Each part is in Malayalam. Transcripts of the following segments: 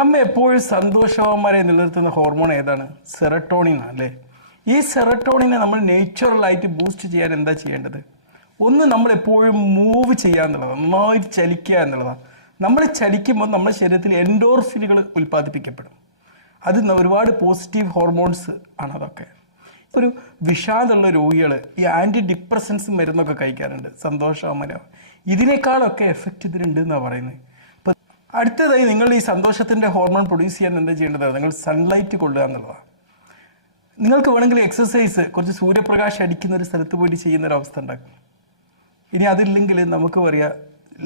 നമ്മെ എപ്പോഴും സന്തോഷവാന്മാരെ നിലനിർത്തുന്ന ഹോർമോൺ ഏതാണ്? സെറട്ടോണിൻ അല്ലേ? ഈ സെറട്ടോണിനെ നമ്മൾ നേച്ചുറലായിട്ട് ബൂസ്റ്റ് ചെയ്യാൻ എന്താ ചെയ്യേണ്ടത്? ഒന്ന്, നമ്മൾ എപ്പോഴും മൂവ് ചെയ്യുക എന്നുള്ളതാണ്, നന്നായിട്ട് ചലിക്കുക എന്നുള്ളതാണ്. നമ്മൾ ചലിക്കുമ്പോൾ നമ്മുടെ ശരീരത്തിൽ എൻഡോർഫിനുകൾ ഉൽപ്പാദിപ്പിക്കപ്പെടും. അത് ഒരുപാട് പോസിറ്റീവ് ഹോർമോൺസ് ആണ്. അതൊക്കെ ഒരു വിഷാദമുള്ള രോഗികൾ ഈ ആൻറ്റി ഡിപ്രസൻസ് മരുന്നൊക്കെ കഴിക്കാറുണ്ട്, സന്തോഷവാന്മാരാ. ഇതിനേക്കാളൊക്കെ എഫക്റ്റ് ഇതിനുണ്ട് എന്നാണ് പറയുന്നത്. അപ്പം അടുത്തതായി നിങ്ങൾ ഈ സന്തോഷത്തിൻ്റെ ഹോർമോൺ പ്രൊഡ്യൂസ് ചെയ്യാൻ എന്താ ചെയ്യേണ്ടത്? നിങ്ങൾ സൺലൈറ്റ് കൊള്ളുക എന്നുള്ളതാണ്. നിങ്ങൾക്ക് വേണമെങ്കിൽ എക്സസൈസ് കുറച്ച് സൂര്യപ്രകാശം അടിക്കുന്ന ഒരു സ്ഥലത്ത് പോയിട്ട് ചെയ്യുന്നൊരവസ്ഥ ഉണ്ടാക്കും. ഇനി അതില്ലെങ്കിൽ നമുക്ക് പറയാം,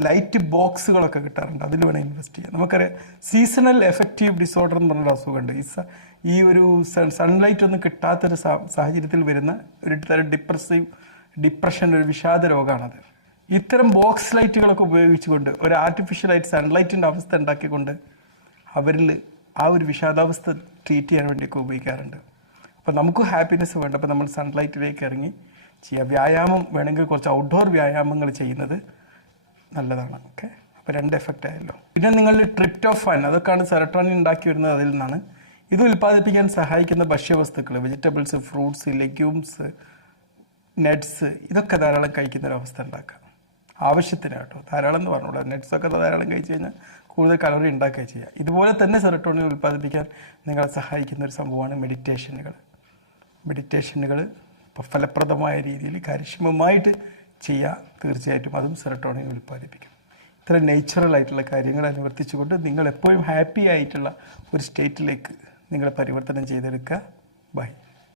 ലൈറ്റ് ബോക്സുകളൊക്കെ കിട്ടാറുണ്ട്, അതിൽ വേണം ഇൻവെസ്റ്റ് ചെയ്യാം. നമുക്കറിയാം സീസണൽ എഫക്റ്റീവ് ഡിസോർഡർ എന്ന് പറഞ്ഞൊരു അസുഖമുണ്ട്. ഈ ഒരു സൺലൈറ്റ് ഒന്നും കിട്ടാത്തൊരു സാഹചര്യത്തിൽ വരുന്ന ഒരു തരം ഡിപ്രഷൻ, ഒരു വിഷാദ രോഗമാണത്. ഇത്തരം ബോക്സ് ലൈറ്റുകളൊക്കെ ഉപയോഗിച്ചുകൊണ്ട് ഒരു ആർട്ടിഫിഷ്യലായിട്ട് സൺലൈറ്റിൻ്റെ അവസ്ഥ ഉണ്ടാക്കിക്കൊണ്ട് അവരിൽ ആ ഒരു വിഷാദാവസ്ഥ ട്രീറ്റ് ചെയ്യാൻ വേണ്ടിയൊക്കെ ഉപയോഗിക്കാറുണ്ട്. അപ്പോൾ നമുക്ക് ഹാപ്പിനെസ് വേണ്ട, അപ്പോൾ നമ്മൾ സൺലൈറ്റിലേക്ക് ഇറങ്ങി ചെയ്യുക. വ്യായാമം വേണമെങ്കിൽ കുറച്ച് ഔട്ട്ഡോർ വ്യായാമങ്ങൾ ചെയ്യുന്നത് നല്ലതാണ്. ഓക്കെ, അപ്പോൾ 2 എഫക്റ്റ് ആയല്ലോ. പിന്നെ നിങ്ങൾ ട്രിപ്റ്റോഫാൻ, അതൊക്കെയാണ് സെറട്ടോണിൻ ഉണ്ടാക്കി വരുന്നത്, അതിൽ നിന്നാണ്. ഇത് ഉൽപ്പാദിപ്പിക്കാൻ സഹായിക്കുന്ന ഭക്ഷ്യവസ്തുക്കൾ, വെജിറ്റബിൾസ്, ഫ്രൂട്ട്സ്, ലെഗ്യൂംസ്, നട്ട്സ്, ഇതൊക്കെ ധാരാളം കഴിക്കുന്നൊരവസ്ഥ ഉണ്ടാക്കുക. ആവശ്യത്തിന് കേട്ടോ, ധാരാളം എന്ന് പറഞ്ഞോളൂ. നട്ട്സൊക്കെ ധാരാളം കഴിച്ച് കഴിഞ്ഞാൽ കൂടുതൽ കലോറി ഉണ്ടാക്കുക ചെയ്യുക. ഇതുപോലെ തന്നെ സെറട്ടോണിൻ ഉൽപ്പാദിപ്പിക്കാൻ നിങ്ങളെ സഹായിക്കുന്ന ഒരു സംഭവമാണ് മെഡിറ്റേഷനുകൾ ഫലപ്രദമായ രീതിയിൽ കാര്യക്ഷമമായിട്ട് ചെയ്യുക. തീർച്ചയായിട്ടും അതും സെറട്ടോണിൻ ഉൽപ്പാദിപ്പിക്കും. ഇത്ര നേച്ചുറൽ ആയിട്ടുള്ള കാര്യങ്ങൾ അനുവർത്തിച്ചുകൊണ്ട് നിങ്ങൾ എപ്പോഴും ഹാപ്പി ആയിട്ടുള്ള ഒരു സ്റ്റേറ്റിലേക്ക് നിങ്ങളെ പരിവർത്തനം ചെയ്തെടുക്കുക. ബൈ.